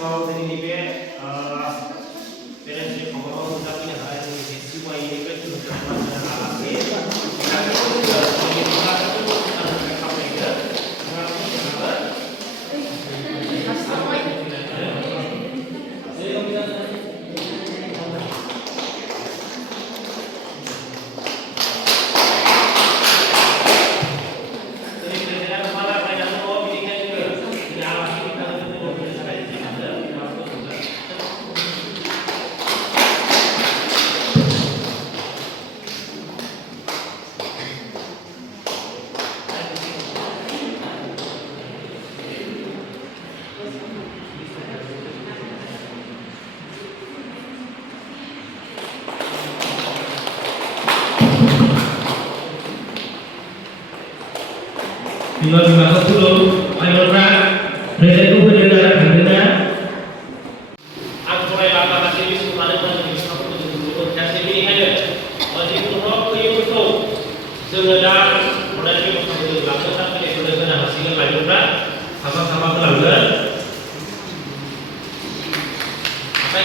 समाव जोंनि बे पेरेन्टसनि खबराव नुजाफैनो हानाय जोंनि सिवाइनिफ्राय जों आलासि Bimbang dulu, ayo Pak, presentku berdengar berdengar. Aku faraयलांबा गासै सुबुङानो मोजाङै साफा खालामनो गासै बेनिखायनो जिखुनु फैयोखौ जोङो दा फरायनायनि बाथ्राखौ जों लांनो थाखाय होनो हासिगोन लाइमोनफ्रा साफा होलांगोन आखाइ